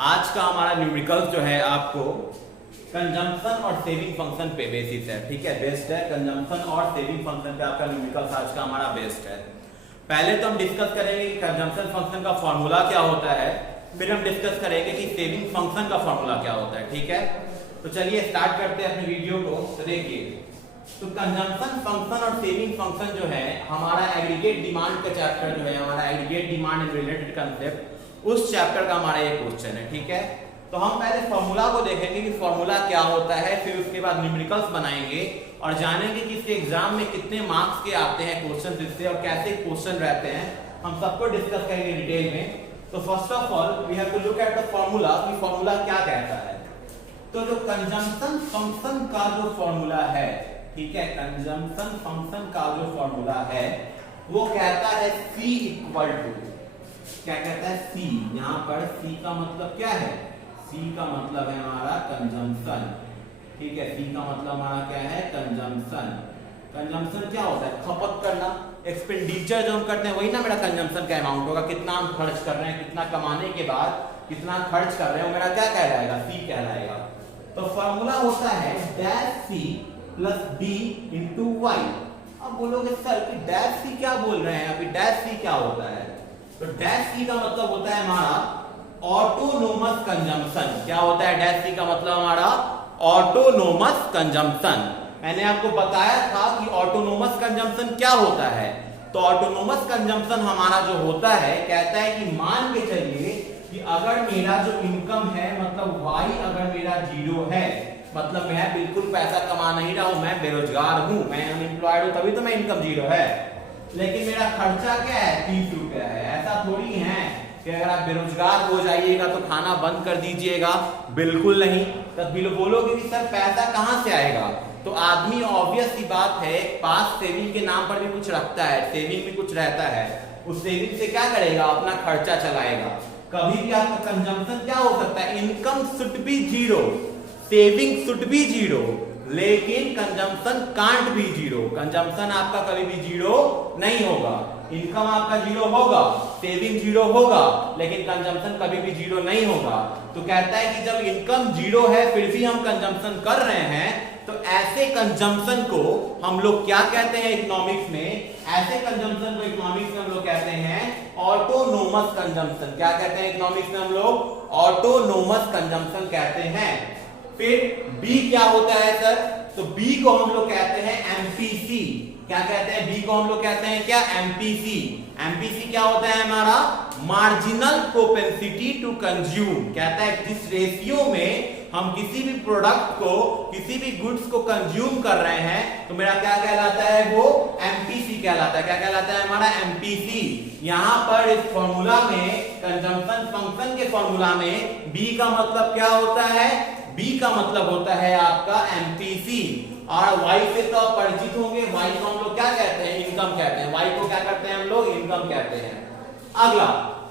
आज का हमारा न्यूमेरिकल्स जो है आपको कंजम्पशन और सेविंग फंक्शन पे बेसिस है, ठीक है, बेस्ड है। कंजम्पशन और सेविंग फंक्शन पे आपका न्यूमेरिकल्स आज का हमारा बेस्ड है। पहले तो हम डिस्कस करेंगे कि कंजम्पशन फंक्शन का फॉर्मूला क्या होता है, फिर हम डिस्कस करेंगे कि सेविंग फंक्शन का फॉर्मूला क्या होता है, ठीक है। तो चलिए स्टार्ट करते हैं अपने वीडियो को। तो देखिए, तो कंजम्पशन फंक्शन और सेविंग फंक्शन जो है हमारा एग्रीगेट डिमांड का चैप्टर जो है, हमारा aggregate demand and related concept, उस चैप्टर का हमारा एक क्वेश्चन है, ठीक है। तो हम पहले फॉर्मूला को देखेंगे कि फॉर्मूला क्या होता है, फिर उसके बाद न्यूमेरिकल्स बनाएंगे और जानेंगे कि इसके एग्जाम में कितने मार्क्स के आते हैं क्वेश्चन इससे और कैसे क्वेश्चन रहते हैं, हम सबको डिस्कस करेंगे डिटेल में। तो first of all we have to look at the formula कि फॉर्मूला क्या कहता है। तो जो कंजम्पशन फंक्शन का जो फॉर्मूला है, ठीक है, कंजम्पशन फंक्शन का जो फॉर्मूला है वो कहता है C इक्वल टू, क्या कहता है C। यहां पर C का मतलब क्या है, C का मतलब है हमारा कंजम्पशन, ठीक है। C का मतलब हमारा क्या है, कंजम्पशन। कंजम्पशन क्या होता है, खपत करना। एक्सपेंडिचर जो हम करते हैं वही ना मेरा कंजम्पशन का अमाउंट होगा, कितना हम खर्च कर रहे हैं, कितना कमाने के बाद कितना खर्च कर रहे हैं, वो मेरा क्या कहलाएगा, C कहलाएगा। तो फॉर्मूला होता है dash C plus D into Y. अब बोलोगे सर कि डैश सी क्या बोल रहे हैं, अभी डैश सी क्या होता है। तो डैश सी का मतलब होता है हमारा ऑटोनोमस कंजम्पशन। क्या होता है डैश सी का मतलब हमारा ऑटोनोमस कंजम्पशन। मैंने आपको बताया था कि ऑटोनोमस कंजम्पशन क्या होता है। तो ऑटोनोमस कंजम्पशन हमारा जो होता है, कहता है कि मान के चलिए कि अगर मेरा जो इनकम है, मतलब वाई अगर मेरा जीरो है, मतलब मैं बिल्कुल पैसा कमा नहीं रहा हूं, मैं बेरोजगार हूं, मैं अनएम्प्लॉयड हूं, तभी तो मैं इनकम जीरो है। लेकिन मेरा खर्चा क्या है, 30 रुपया है। ऐसा थोड़ी है कि अगर आप बेरोजगार हो जाइएगा तो खाना बंद कर दीजिएगा, बिल्कुल नहीं। तब भी लोग बोलोगे कि सर पैसा कहां से आएगा। तो आदमी ऑब्वियस सी बात है, पास सेविंग के नाम पर भी कुछ रखता है, सेविंग में कुछ रहता है, उस सेविंग से क्या करेगा, अपना खर्चा चलाएगा। कभी भी आपका कंजम्पशन क्या हो सकता है, income should be zero, saving should be zero, लेकिन consumption can't be zero. Consumption आपका कभी भी जीरो नहीं होगा। इनकम आपका जीरो होगा, सेविंग जीरो होगा, लेकिन कंजम्पशन कभी भी जीरो नहीं होगा। तो कहता है कि जब इनकम जीरो है फिर भी हम कंजम्पशन कर रहे हैं, तो ऐसे कंजम्पशन को हम लोग क्या कहते हैं इकोनॉमिक्स में, ऐसे कंजम्पशन को इकोनॉमिक्स में हम लोग कहते हैं ऑटोनोमस कंजम्पशन। क्या कहते हैं इकोनॉमिक्स में हम लोग, ऑटोनोमस कंजम्पशन कहते हैं। फिर B क्या होता है सर, तो B को हम लोग कहते हैं MPC। क्या कहते हैं B को हम लोग कहते हैं क्या, MPC। MPC क्या होता है हमारा, मार्जिनल प्रोपेंसिटी टू कंज्यूम। कहता है जिस रेशियो में हम किसी भी प्रोडक्ट को, किसी भी गुड्स को कंज्यूम कर रहे हैं, तो मेरा क्या कहलाता है, वो MPC कहलाता है। क्या कहलाता है हमारा, MPC। यहां पर इस फॉर्मूला में, कंजम्पशन फंक्शन के फॉर्मूला में B का मतलब क्या होता है, B का मतलब होता है आपका MPC। और Y से तो आप परिचित होंगे, Y को हम लोग क्या कहते हैं, इनकम कहते हैं। Y को क्या करते हैं हम लोग, इनकम कहते हैं। अगला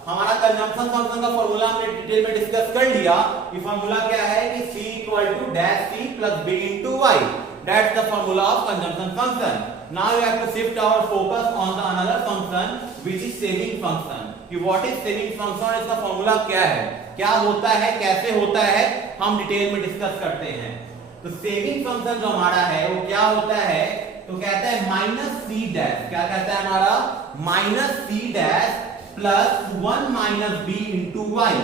हमारा कंजम्पशन फंक्शन का फॉर्मूला हमने डिटेल में डिस्कस कर लिया कि फॉर्मूला क्या है कि C equal to dash C plus B into Y। That's the formula of consumption function. Now we have to shift our focus on the another function which is saving function. कि what is saving function, इसका formula क्या है, क्या होता है, कैसे होता है, हम डिटेल में डिस्कस करते हैं। तो सेविंग फंक्शन जो हमारा है वो क्या होता है, तो कहता है माइनस सी डैश। क्या कहता है हमारा, minus C dash plus 1 minus B into Y.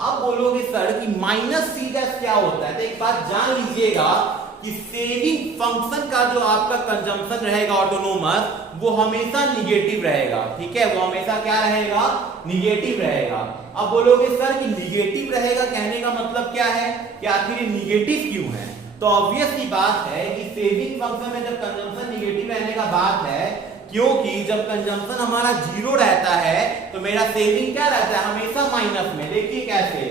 अब बोलोगे सर कि माइनस सी डैश क्या होता है, तो एक बात जान लीजिएगा कि सेविंग फंक्शन का जो आपका कंजम्पशन रहेगा ऑटोनोमस, वो हमेशा निगेटिव रहेगा, ठीक है, वो हमेशा क्या रहेगा, निगेटिव रहेगा। अब बोलोगे सर कि निगेटिव रहेगा, कहने का मतलब क्या है कि आखिर निगेटिव क्यों है। तो ऑब्वियस सी बात है कि सेविंग फंक्शन में जब कंजम्पशन निगेटिव रहने का बात है, क्योंकि जब कंजम्पशन हमारा जीरो रहता है तो मेरा सेविंग क्या रहता है, हमेशा माइनस में। देखिए कैसे,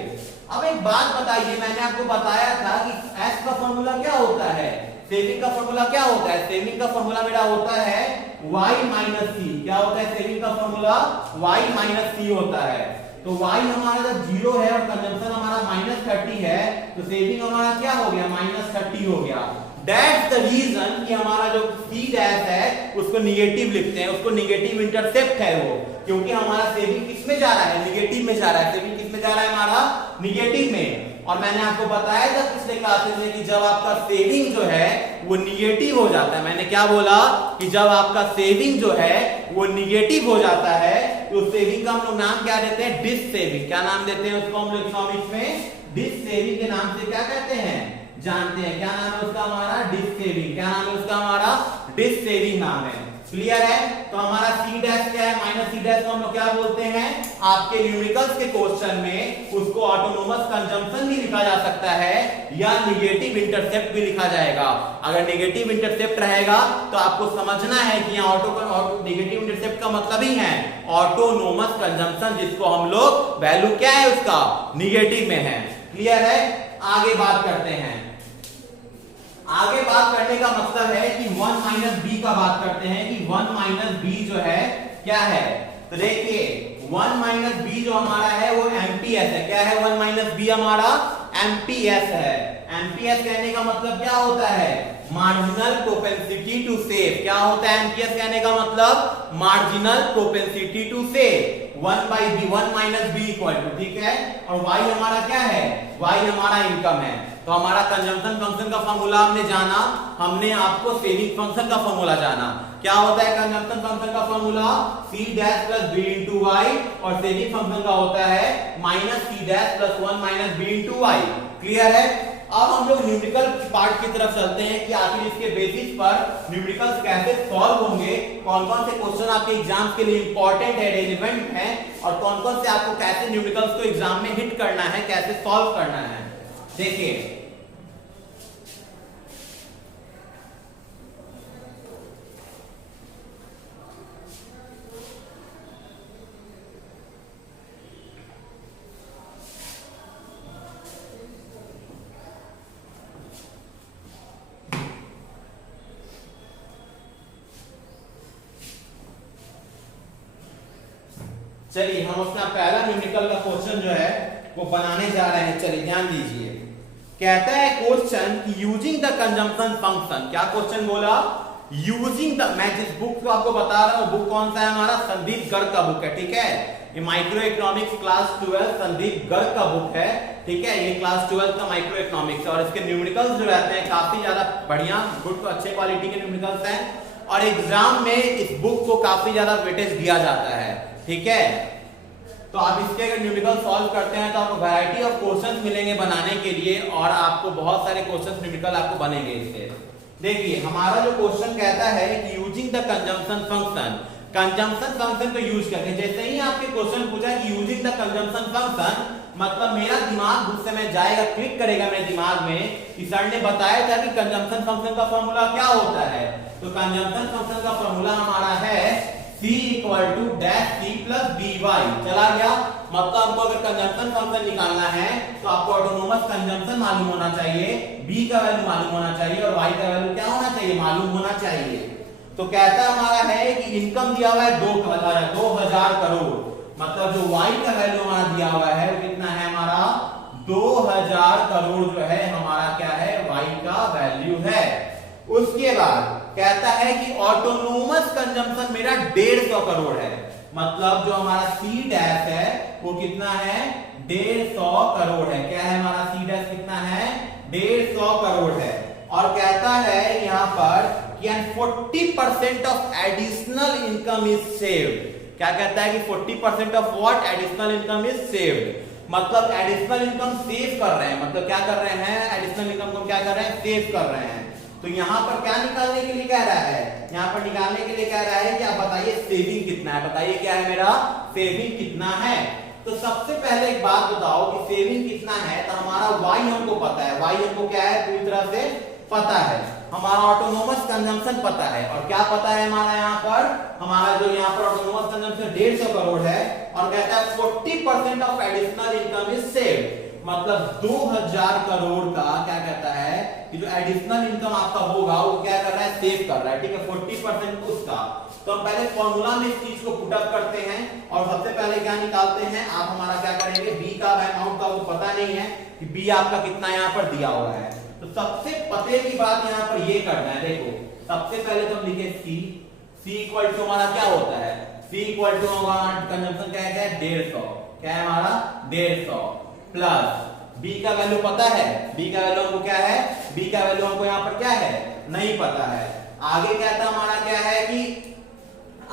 अब एक बात बताइए, मैंने आपको बताया था कि S का फॉर्मूला क्या होता है, सेविंग का फॉर्मूला क्या होता है, सेविंग का फॉर्मूला मेरा होता है y माइनस सी। क्या होता है सेविंग का फॉर्मूला, y माइनस सी होता है। तो y हमारा जब जीरो है और कंजम्पशन हमारा -30 है, तो सेविंग हमारा क्या हो गया, -30 हो गया। दैट्स द रीजन कि हमारा जो सी डैश है उसको निगेटिव लिखते हैं, उसको निगेटिव इंटरसेप्ट है वो, क्योंकि हमारा सेविंग किस में जा रहा है, निगेटिव में जा रहा है। सेविंग किस में जा रहा है, हमारा निगेटिव में। और मैंने आपको बताया था पिछले क्लासेस में कि जब आपका सेविंग जो है वो निगेटिव हो जाता है, मैंने क्या बोला कि जब आपका सेविंग जो है वो निगेटिव हो जाता है तो सेविंग का हम लोग नाम क्या देते हैं, डिस सेविंग। क्या नाम देते हैं उसको हम लोग इकोनॉमिक्स में, डिस सेविंग के नाम से क्या कहते हैं, जानते हैं। क्या नाम है उसका, हमारा डिस सेविंग। क्या नाम है उसका, हमारा डिस सेविंग नाम है। क्लियर है। तो हमारा सी डैश क्या है, माइनस सी डैश को हम लोग क्या बोलते हैं, आपके न्यूमेरिकल्स के क्वेश्चन में उसको ऑटोनोमस कंजम्पशन भी लिखा जा सकता है या निगेटिव इंटरसेप्ट भी लिखा जाएगा। अगर निगेटिव इंटरसेप्ट रहेगा तो आपको समझना है कि यहाँ निगेटिव इंटरसेप्ट का मतलब ही है ऑटोनोमस कंजम्पशन, जिसको हम लोग वैल्यू क्या है उसका, निगेटिव में है। क्लियर है। आगे बात करते हैं। आगे बात करने का मतलब है कि 1 माइनस बी का बात करते हैं कि 1 माइनस बी जो है क्या है। तो देखिए 1 माइनस बी जो हमारा है वो एमपीएस है। क्या है 1 माइनस बी, हमारा एमपीएस है। एमपीएस कहने का मतलब क्या होता है, मार्जिनल प्रोपेंसिटी टू सेव। क्या होता है एमपीएस कहने का मतलब, marginal propensity to save. 1 by B, 1 minus B equal to, ठीक है। और y हमारा क्या है, y हमारा इनकम है। तो हमारा कंजम्पशन फंक्शन का फॉर्मूला हमने जाना, हमने आपको सेविंग फंक्शन का फॉर्मूला जाना। क्या होता है कंजम्पशन फंक्शन का formula, c dash plus b into y, और सेविंग फंक्शन का होता है minus c dash plus 1 minus b into y। Clear है। अब हम लोग न्यूमेरिकल पार्ट की तरफ चलते हैं कि आखिर इसके बेसिस पर न्यूमेरिकल्स कैसे सॉल्व होंगे, कौन कौन से क्वेश्चन आपके एग्जाम के लिए इंपॉर्टेंट है, रेलेवेंट है, और कौन कौन से आपको कैसे न्यूमेरिकल्स को एग्जाम में हिट करना है, कैसे सॉल्व करना है। देखिए चलिए हम अपना पहला न्यूमेरिकल का क्वेश्चन जो है वो बनाने जा रहे हैं। चलिए ध्यान दीजिए। कहता है क्वेश्चन कि यूजिंग द कंजम्पशन फंक्शन। क्या क्वेश्चन बोला, यूजिंग द, मैं जिस बुक को आपको बता रहा हूं बुक कौन सा है, हमारा संदीप गर्ग का बुक है, ठीक है। ये micro economics class 12 Sandeep Garg का बुक है, ठीक है। ये क्लास 12 का माइक्रो इकोनॉमिक्स, और इसके न्यूमेरिकल्स जो रहते हैं काफी ज्यादा बढ़िया, गुड, तो अच्छे क्वालिटी के न्यूमेरिकल्स हैं, और एग्जाम में इस बुक को काफी ज्यादा वेटेज दिया जाता है, ठीक है। तो आप इसके अगर न्यूमेरिकल सॉल्व करते हैं तो आपको वैरायटी ऑफ क्वेश्चंस मिलेंगे बनाने के लिए, और आपको बहुत सारे क्वेश्चंस न्यूमेरिकल आपको बनेंगे इससे। देखिए हमारा जो क्वेश्चन कहता है कि using the consumption function, consumption function को यूज करके, जैसे ही आपके क्वेश्चन पूछा कि यूजिंग द कंजम्पशन फंक्शन, मतलब मेरा दिमाग उस समय जाएगा, क्लिक करेगा मेरे दिमाग में कि सर ने बताया था कि कंजम्पशन फंक्शन का फॉर्मूला क्या होता है। तो कंजम्पशन फंक्शन का फॉर्मूला हमारा है c equal to dash c plus by। चला गया। मतलब आपको अगर कंजम्पशन फंक्शन निकालना है तो आपको ऑटोनोमस कंजम्पशन मालूम होना चाहिए, b का वैल्यू मालूम होना चाहिए, और y का वैल्यू क्या होना चाहिए, मालूम होना चाहिए। तो कहता हमारा है कि इनकम दिया हुआ है 2000 करोड़, मतलब जो y का वैल्यू हमारा दिया हुआ है वो कितना है, हमारा 2000 करोड़ जो है हमारा क्या है, y का वैल्यू है। उसके बाद कहता है कि ऑटोनोमस कंजम्पशन मेरा 150 करोड़ है, मतलब जो हमारा सी डैश है वो कितना है, 150 करोड़ है। क्या है हमारा सी डैश कितना है, 150 करोड़ है। और कहता है यहाँ पर कि 40% of additional income is saved. क्या कहता है कि 40% of what, additional income is saved, मतलब एडिशनल इनकम सेव कर रहे हैं, मतलब क्या कर रहे हैं, एडिशनल इनकम को क्या कर रहे हैं, सेव कर रहे हैं। तो यहाँ पर क्या निकालने के लिए कह रहा है, यहाँ पर निकालने के लिए कह रहा है कि आप बताइए सेविंग कितना है, बताइए क्या है मेरा सेविंग कितना है। तो सबसे पहले एक बात बताओ कि सेविंग कितना है। तो हमारा y हमको पता है, y हमको क्या है, पूरी तरह से पता है, हमारा ऑटोनोमस कंजम्पशन पता है, और क्या पता है हमारा यहाँ पर, हमारा जो यहाँ पर ऑटोनोमस कंजम्पशन 150 करोड़ है, और कहता है 40% of additional income is saved, मतलब 2000 करोड़ का क्या कहता है कि जो एडिशनल इनकम आपका होगा वो क्या कर रहा है, सेव कर रहा है, ठीक है, 40% उसका। तो हम पहले फॉर्मूला में इस चीज को पुट अप करते हैं, और सबसे पहले क्या निकालते हैं, आप हमारा क्या करेंगे, बी का अमाउंट का वो पता नहीं है कि बी आपका कितना यहाँ पर दिया हुआ है। तो सबसे पते की बात यहाँ पर ये करना है, देखो सबसे पहले तो हम लिखे C इक्वल टू हमारा क्या होता है, C इक्वल टू होगा कंजम्पशन क्या है 150, क्या है हमारा 150 प्लस B का वैल्यू पता है, B का वैल्यू हमको क्या है, B का वैल्यू हमको यहाँ पर क्या है नहीं पता है। आगे कहता हमारा क्या है कि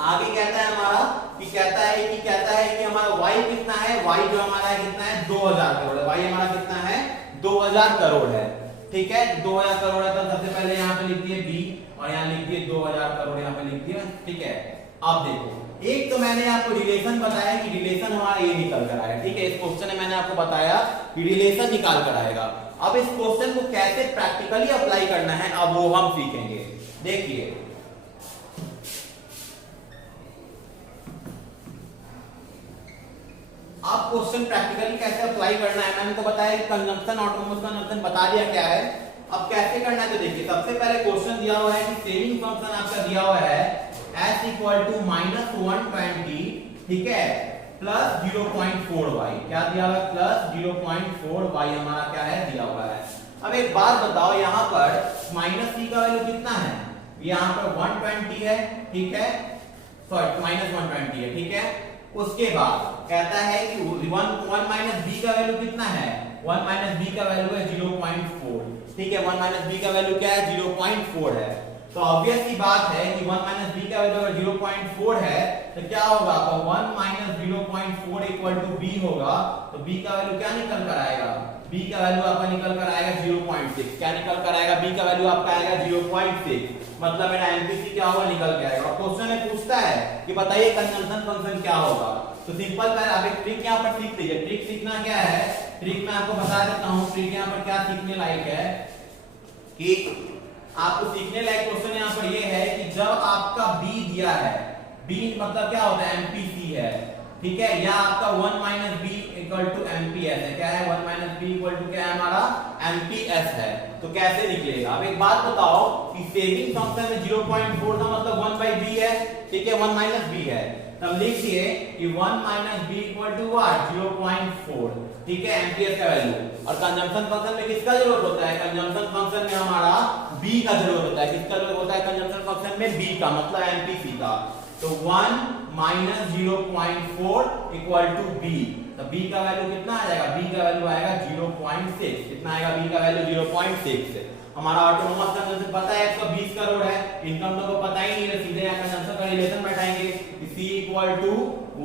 आगे कहता है हमारा कि कहता है कि हमारा y कितना है, y जो हमारा है कितना है 2000 करोड़ है, y हमारा कितना है 2000 करोड़ है, ठीक है 2000 करोड़ है। तो सबसे पहले यहाँ पे लिख दिए b और यहाँ लिख दिए 2000 करोड़ यहाँ पे लिख दिया, ठीक है। अब देखो एक तो मैंने आपको रिलेशन बताया कि रिलेशन हमारा ये निकल कर आएगा, ठीक है। इस क्वेश्चन में मैंने आपको बताया कि रिलेशन निकाल कर आएगा। अब इस क्वेश्चन को कैसे प्रैक्टिकली अप्लाई करना है अब वो हम सीखेंगे। देखिए आप क्वेश्चन प्रैक्टिकली कैसे अप्लाई करना है, मैंने तो बताया कि कंजम्पशन ऑटोनोमस कंजम्पशन बता दिया क्या है। अब कैसे करना है तो देखिए सबसे पहले क्वेश्चन दिया हुआ है कि सेविंग फंक्शन आपका दिया हुआ है s इक्वल टू -120, ठीक है, प्लस 0.4y, क्या दिया हुआ है प्लस 0.4y हमारा क्या है दिया हुआ है। अब एक बात बताओ यहाँ पर माइनस c का वैल्यू कितना है, यहाँ पर 120 है, ठीक है, सॉरी -120 है, ठीक है। उसके बाद कहता है कि 1 माइनस b का वैल्यू कितना है, 1 माइनस b का वैल्यू है 0.4, ठीक है, 1 माइनस b का वैल्यू क्या है 0.4 है। तो ऑब्वियस सी बात है कि 1 माइनस b का वैल्यू अगर 0.4 है तो क्या होगा, तो 1 माइनस 0.4 इक्वल टू b होगा, तो b का वैल्यू क्या निकल कर आएगा, b का वैल्यू आपका निकल कर आएगा 0.6, क्या निकल कर आएगा, b का वैल्यू आपका आएगा 0.6, मतलब मेरा एमपीसी क्या होगा निकल के आएगा। और क्वेश्चन में पूछता है कि बताइए कंजम्पशन फंक्शन क्या होगा, तो सिंपल पहले आप एक ट्रिक यहाँ पर सीख लीजिए। ट्रिक सीखना क्या है, ट्रिक मैं आपको बता देता हूँ, ट्रिक यहाँ पर क्या सीखने लायक है कि आपको सीखने लायक क्वेश्चन यहाँ पर ये है कि जब आपका b दिया है, b मतलब क्या होता है एमपीसी है, ठीक है, या आपका 1 minus B equal to MPS है, क्या है 1 माइनस बी इक्वल टू क्या है हमारा एमपीएस है, तो कैसे निकलेगा। अब एक बात बताओ कि सेविंग फंक्शन में 0.4 का मतलब 1 बाई बी है, ठीक है, 1 माइनस बी है, तब लिख दिए कि 1 minus B equal to what 0.4, ठीक है, एमपीएस का वैल्यू। और कंजम्पशन फंक्शन में किसका जरूरत होता है, कंजम्पशन फंक्शन में हमारा b का जरूरत होता है, किसका जरूरत होता है कंजम्पशन फंक्शन में b का, मतलब एमपीसी का। तो 1 माइनस 0.4 इक्वल टू b, तो b का वैल्यू कितना आ जाएगा, b का वैल्यू आएगा 0.6, कितना आएगा b का वैल्यू 0.6। हमारा ऑटोनोमस कंजम्पशन पता है 120 करोड़ है, इनकम तो पता ही नहीं है, सीधे यहाँ कंजम्पशन का रिलेशन बैठाएंगे, c equal to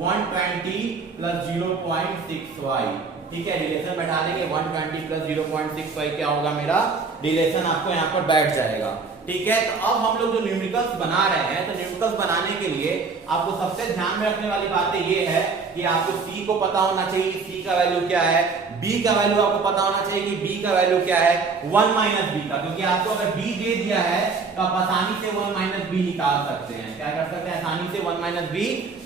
120 plus 0.6y, ठीक है, रिलेशन बैठा देंगे 120 प्लस 0.6y क्या होगा मेरा रिलेशन आपको यहाँ पर बैठ जाएगा, ठीक है। तो अब हम लोग जो न्यूमेरिकल्स बना रहे हैं, तो न्यूमेरिकल्स बनाने के लिए आपको सबसे ध्यान में रखने वाली बातें ये है कि आपको c को पता होना चाहिए कि c का वैल्यू क्या है, b का वैल्यू आपको पता होना चाहिए कि b का वैल्यू क्या है 1 माइनस b का, क्योंकि आपको अगर b दे दिया है तो आप आसानी से 1 माइनस b निकाल सकते हैं, क्या कर सकते हैं आसानी से 1 माइनस b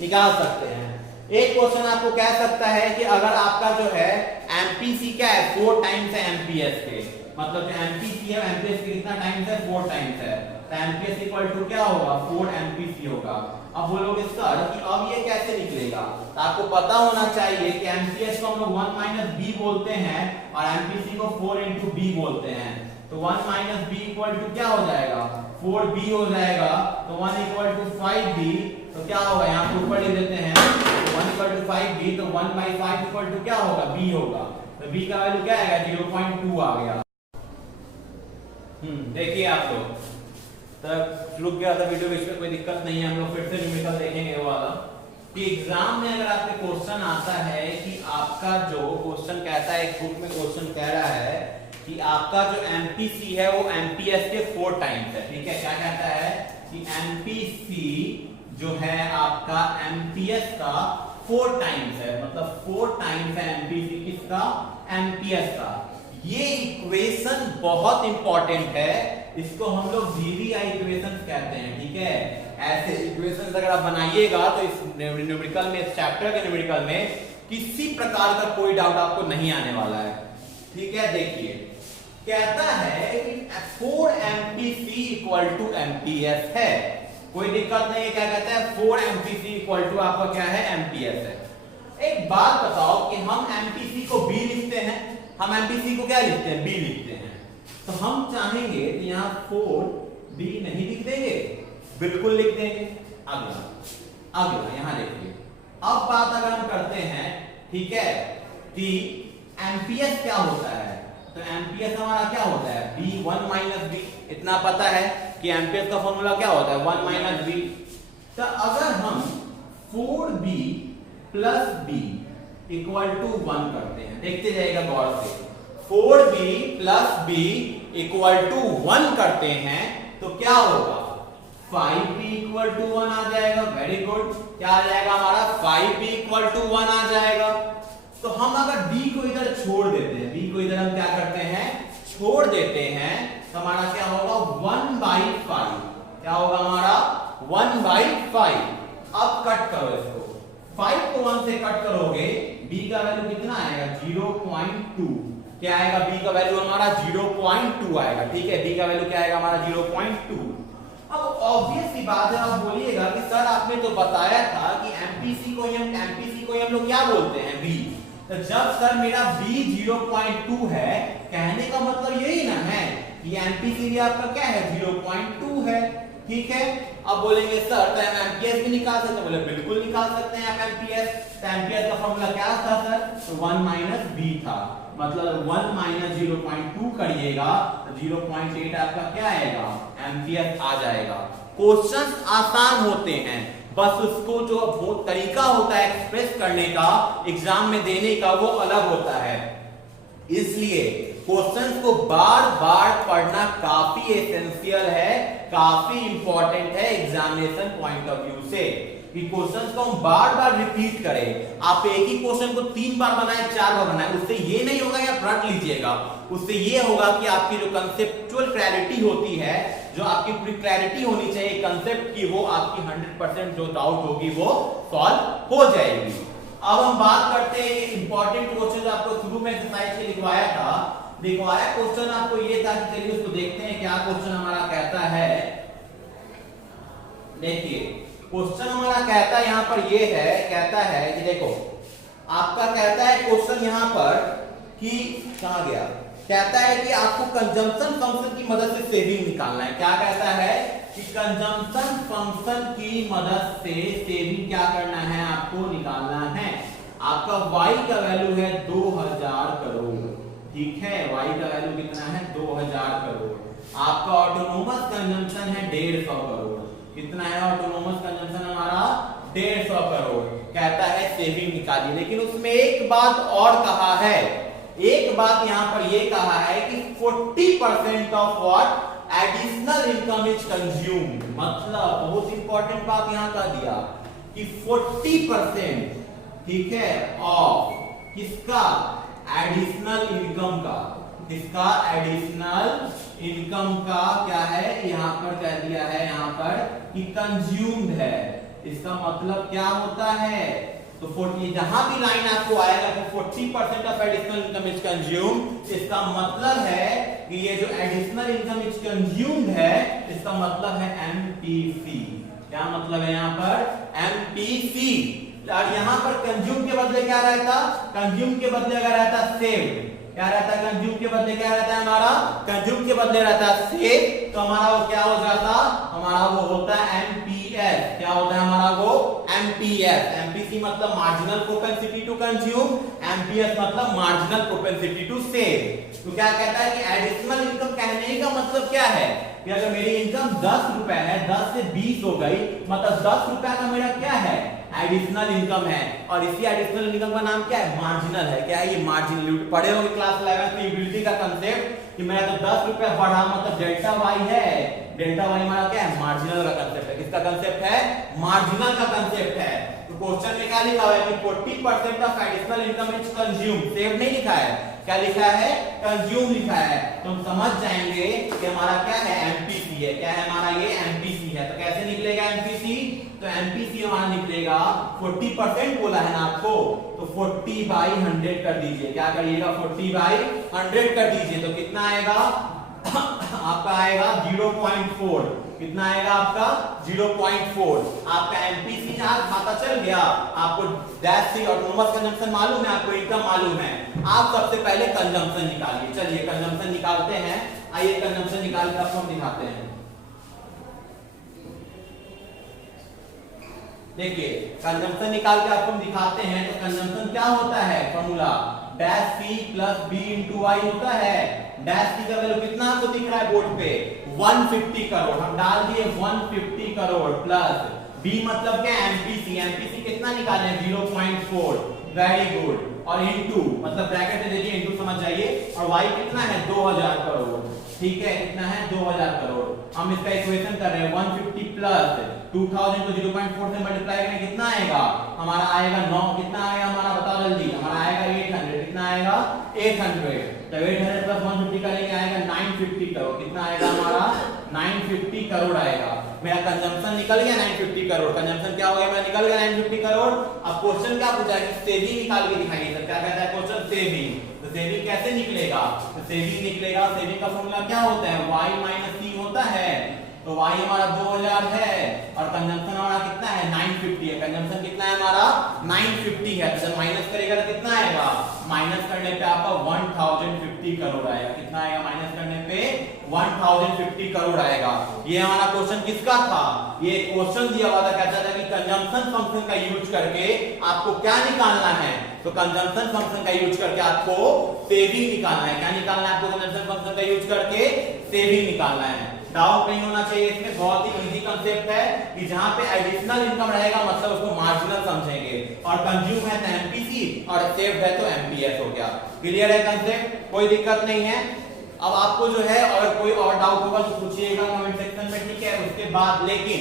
निकाल सकते हैं। एक क्वेश्चन आपको कह सकता है कि अगर आपका जो है एमपीसी क्या है 4 टाइम्स है एमपीएस के, मतलब जो एमपीसी है एमपीएस के कितना टाइम्स है 4 टाइम्स है, तो एमपीएस इक्वल टू क्या होगा 4 एमपीसी होगा। अब बोलोगे सर कि अब ये कैसे निकलेगा, तो आपको पता होना चाहिए कि एमपीएस को हम लोग 1 माइनस बी बोलते हैं और एमपीसी को 4 इंटू बी बोलते हैं, तो 1 माइनस बी इक्वल टू क्या हो जाएगा 4b हो जाएगा, तो 1 इक्वल टू 5b, तो क्या होगा यहाँ पे ऊपर लिख देते हैं 1 इक्वल टू 5b, तो 1 बाई 5 इक्वल टू क्या होगा b होगा, तो b का वैल्यू क्या आएगा 0.2 आ गया। देखिए आप लोग तब रुक गया था वीडियो, इसमें कोई दिक्कत नहीं है, हम लोग फिर से न्यूमेरिकल देखेंगे वो वाला कि एग्जाम में अगर आपके क्वेश्चन आता है कि आपका जो क्वेश्चन कहता है, एक बुक में क्वेश्चन कह रहा है कि आपका जो एमपीसी है वो एमपीएस के 4 टाइम्स है, ठीक है, क्या कहता है कि एमपीसी जो है आपका एमपीएस का 4 टाइम्स है, मतलब 4 टाइम्स है एमपीसी किसका एमपीएस का। ये इक्वेशन बहुत इंपॉर्टेंट है, इसको हम लोग वीवीआई इक्वेशंस कहते हैं, ठीक है। ऐसे इक्वेशंस अगर आप बनाइएगा तो इस न्यूमेरिकल में, इस चैप्टर के न्यूमेरिकल में किसी प्रकार का कोई डाउट आपको नहीं आने वाला है, ठीक है। देखिए कहता है कि 4 एमपीसी इक्वल टू एमपीएस है, कोई दिक्कत नहीं है, क्या कहता है 4 एमपीसी इक्वल टू आपका क्या है एमपीएस है। एक बात बताओ कि हम एमपीसी को बी लिखते हैं, हम एमपीसी को क्या लिखते हैं बी लिखते हैं, तो हम चाहेंगे कि यहाँ 4B नहीं लिख देंगे, बिल्कुल लिख देंगे। अगला यहाँ देखिए, अब बात अगर हम करते हैं, ठीक है, कि एम्पियर क्या होता है, तो एम्पियर हमारा क्या होता है, B 1 माइनस बी। इतना पता है कि एम्पियर का फॉर्मूला क्या होता है, 1 माइनस बी। तो अगर हम 4B plus B equal to 1 करते हैं, देखते जाइएगा गौर से, 4B plus B equal to 1 करते हैं तो क्या होगा, 5B इक्वल टू 1 आ जाएगा। वेरी गुड, क्या आ जाएगा हमारा, 5B इक्वल टू 1 आ जाएगा। तो हम अगर B को इधर छोड़ देते हैं, B को इधर हम क्या करते हैं, छोड़ देते हैं, तो हमारा क्या होगा, 1/5। क्या होगा हमारा, 1/5। अब कट करो इसको, 5 को 1 से कट करोगे, B का वैल्यू कितना आएगा, 0.2। क्या आएगा, B का वैल्यू हमारा 0.2 आएगा। ठीक है, B का वैल्यू क्या आएगा हमारा, 0.2। अब ऑब्वियस सी बात है, आप बोलिएगा कि सर आपने तो बताया था कि एमपीसी को हम लोग क्या बोलते हैं, B। तो जब सर मेरा B 0.2 है, कहने का मतलब यही ना है कि एमपीसी भी आपका क्या है, 0.2 है। ठीक है, अब बोलेंगे सर तो हम एम्पियर भी निकाल सकते हैं, बोले बिल्कुल निकाल सकते हैं आप एम्पियर। तो एम्पियर का फॉर्मूला क्या था सर, तो 1 माइनस बी था, मतलब 1 माइनस 0.2 करिएगा तो 0.8 आपका क्या आएगा, एम्पियर आ जाएगा। क्वेश्चंस आसान होते हैं, बस उसको जो वो तरीका होता है एक्सप्रेस करने का, एग्जाम में देने का, वो अलग होता है। इसलिए क्वेश्चंस को बार बार पढ़ना काफी एसेंशियल है, काफी इंपॉर्टेंट है एग्जामिनेशन पॉइंट ऑफ व्यू से, कि क्वेश्चंस को हम बार बार रिपीट करें। आप एक ही क्वेश्चन को 3 बार बनाए, 4 बार बनाए, उससे ये नहीं होगा कि आप रट लीजिएगा, उससे ये होगा कि आपकी जो कंसेप्चुअल क्लैरिटी होती है, जो आपकी पूरी क्लैरिटी होनी चाहिए कंसेप्ट की, वो आपकी 100% जो डाउट होगी वो सॉल्व हो जाएगी। अब हम बात करते हैं इंपॉर्टेंट क्वेश्चन, आपको शुरू में एक्सरसाइज के लिखवाया था। लिखवाया क्वेश्चन आपको ये था कि चलिए उसको देखते हैं क्या क्वेश्चन हमारा कहता है। देखिए क्वेश्चन हमारा कहता है यहाँ पर ये है, कहता है कि देखो आपका कहता है क्वेश्चन यहाँ पर कि कहाँ गया, कहता है कि आपको कंजम्पशन फंक्शन की मदद से सेविंग निकालना है। क्या कहता है कि कंजम्पशन फंक्शन की मदद से सेविंग क्या करना है, आपको निकालना है। आपका y का वैल्यू है 2000 करोड़, ठीक है, y का वैल्यू कितना है, 2000 करोड़। आपका ऑटोनोमस कंजम्पशन है 150 करोड़। कितना है ऑटोनोमस कंजम्पशन हमारा, 150 करोड़। कहता है सेविंग निकालिए, लेकिन उसमें एक बात और कहा है, एक बात यहां पर ये कहा है कि 40% of what, additional income is consumed. मतलब बहुत इंपॉर्टेंट बात यहां का दिया कि 40%, ठीक है, ऑफ किसका, एडिशनल इनकम का, किसका, एडिशनल इनकम का क्या है, यहां पर कह दिया है यहाँ पर कि कंज्यूम्ड है। इसका मतलब क्या होता है, तो 40 जहां भी लाइन आपको आएगा तो 40% of additional income is consumed, इसका मतलब है कि ये जो एडिशनल इनकम इज कंज्यूम्ड है, इसका मतलब है एमपीसी। क्या मतलब है यहाँ पर, एमपीसी। और यहाँ पर कंज्यूम के बदले क्या रहता, कंज्यूम के बदले अगर रहता सेव्ड, क्या रहता, कंज्यूम के बदले क्या रहता है हमारा, कंज्यूम के बदले रहता सेव, तो हमारा वो क्या हो जाता, हमारा वो होता है एमपीएस। क्या होता है हमारा वो, एमपीएस। एमपीसी मतलब marginal propensity to consume, MPS मतलब मार्जिनल प्रोपेंसिटी टू सेव। तो क्या कहता है कि एडिशनल इनकम, कहने का मतलब क्या है कि अगर मेरी इनकम 10 रुपए है, 10 से 20 हो गई, मतलब 10 रुपए का मेरा क्या है, एडिशनल इनकम है। और इसी एडिशनल इनकम का नाम क्या है, मार्जिनल है। क्या है ये, मार्जिनल। पढ़े होंगे क्लास 11 में यूटिलिटी का कंसेप्ट कि मेरा तो 10 रुपए बढ़ा, मतलब डेल्टा वाई है, डेल्टा वाई हमारा क्या है, मार्जिनल का कंसेप्ट है। किसका कंसेप्ट है, मार्जिनल का कंसेप्ट है। तो क्वेश्चन में क्या लिखा हुआ है कि 40% of additional income is consume, save नहीं लिखा है, क्या लिखा है, कंज्यूम लिखा है। तो हम समझ जाएंगे कि हमारा क्या है, एमपीसी है। क्या है हमारा, ये एमपीसी है। तो कैसे निकलेगा एमपीसी, तो एमपीसी हमारा निकलेगा 40% बोला है ना आपको, तो 40/100 कर दीजिए। क्या करिएगा, 40/100 कर दीजिए। तो कितना आएगा आपका, आएगा 0.4। कितना आएगा आपका, 0.4। आपका एमपीसी जहां पता चल गया, आपको डैश से ऑटोनोमस कंजम्पशन मालूम है, आपको इनकम मालूम है। आप सबसे पहले कंजम्पशन निकालिए। चलिए कंजम्पशन निकालते हैं। आइए कंजम्पशन निकाल के आपको हम दिखाते हैं। देखिए कंजम्पशन निकाल के आपको हम दिखाते हैं। तो कंजम्पशन क्या होता है, formula dash C plus B into Y होता है। डैश सी का वैल्यू कितना आपको दिख रहा है बोर्ड पे, 150 करोड़, हम डाल दिए 150 करोड़ प्लस बी मतलब क्या, एमपीसी, एमपीसी कितना निकाले 0.4, वेरी गुड, और इनटू मतलब ब्रैकेट में देखिए इनटू समझ जाइए, और वाई कितना है 2000 करोड़, ठीक है, कितना है 2000 करोड़। हम इसका इक्वेशन कर रहे हैं 150 प्लस 2000 को 0.4 से मल्टीप्लाई करें कितना आएगा, हमारा आएगा 9, कितना आएगा हमारा बताओ जल्दी, हमारा आएगा 800, कितना आएगा 800, तो 800 प्लस 150 करेंगे आएगा 950 करोड़, कितना आएगा हमारा 950 करोड़ आएगा। मेरा कंजम्पशन निकल गया 950 करोड़, कंजम्पशन क्या हो गया मेरा निकल गया 950 करोड़। अब क्वेश्चन क्या पूछा है कि सेविंग निकाल के दिखाइए सर, क्या कहता है क्वेश्चन, सेविंग। तो सेविंग कैसे निकलेगा, तो सेविंग निकलेगा, सेविंग का फॉर्मूला क्या होता है, y माइनस c होता है। तो y हमारा 2000 है और कंजम्पशन हमारा कितना है 950 है, कंजम्पशन कितना है हमारा 950 है, तो जब माइनस करेगा तो कितना आएगा, माइनस करने पे आपका 1050 करोड़ आएगा, कितना आएगा माइनस करने पे 1050 करोड़ आएगा। ये हमारा क्वेश्चन किसका था, ये क्वेश्चन दिया हुआ था, कहता था कि कंजम्पशन फंक्शन का यूज करके आपको क्या निकालना है, तो कंजम्पशन फंक्शन का यूज करके आपको सेविंग निकालना है। क्या निकालना है आपको, कंजम्पशन फंक्शन का यूज करके सेविंग निकालना है। डाउट नहीं होना चाहिए इसमें, बहुत ही इजी कांसेप्ट है कि जहां पे एडिशनल इनकम रहेगा मतलब उसको मार्जिनल समझेंगे, और कंज्यूम है तो एमपीसी और सेव्ड है तो एमपीएस हो गया। क्लियर है कांसेप्ट, कोई दिक्कत नहीं है। अब आपको जो है अगर कोई और डाउट होगा तो पूछिएगा कमेंट सेक्शन में, ठीक है। उसके बाद लेकिन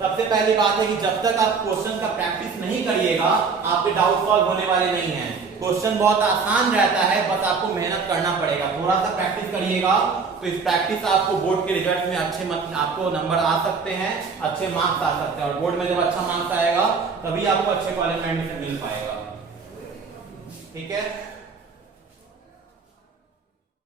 सबसे पहली बात है कि जब तक आप क्वेश्चन का प्रैक्टिस नहीं करिएगा आपके डाउट सॉल्व होने वाले नहीं हैं। क्वेश्चन बहुत आसान रहता है, बस आपको मेहनत करना पड़ेगा, थोड़ा सा प्रैक्टिस करिएगा तो इस प्रैक्टिस आपको बोर्ड के रिजल्ट में अच्छे आपको नंबर आ सकते हैं, अच्छे मार्क्स आ सकते हैं, और बोर्ड में जब अच्छा मार्क्स आएगा तभी आपको अच्छे कॉलेज में एडमिशन मिल पाएगा, ठीक है।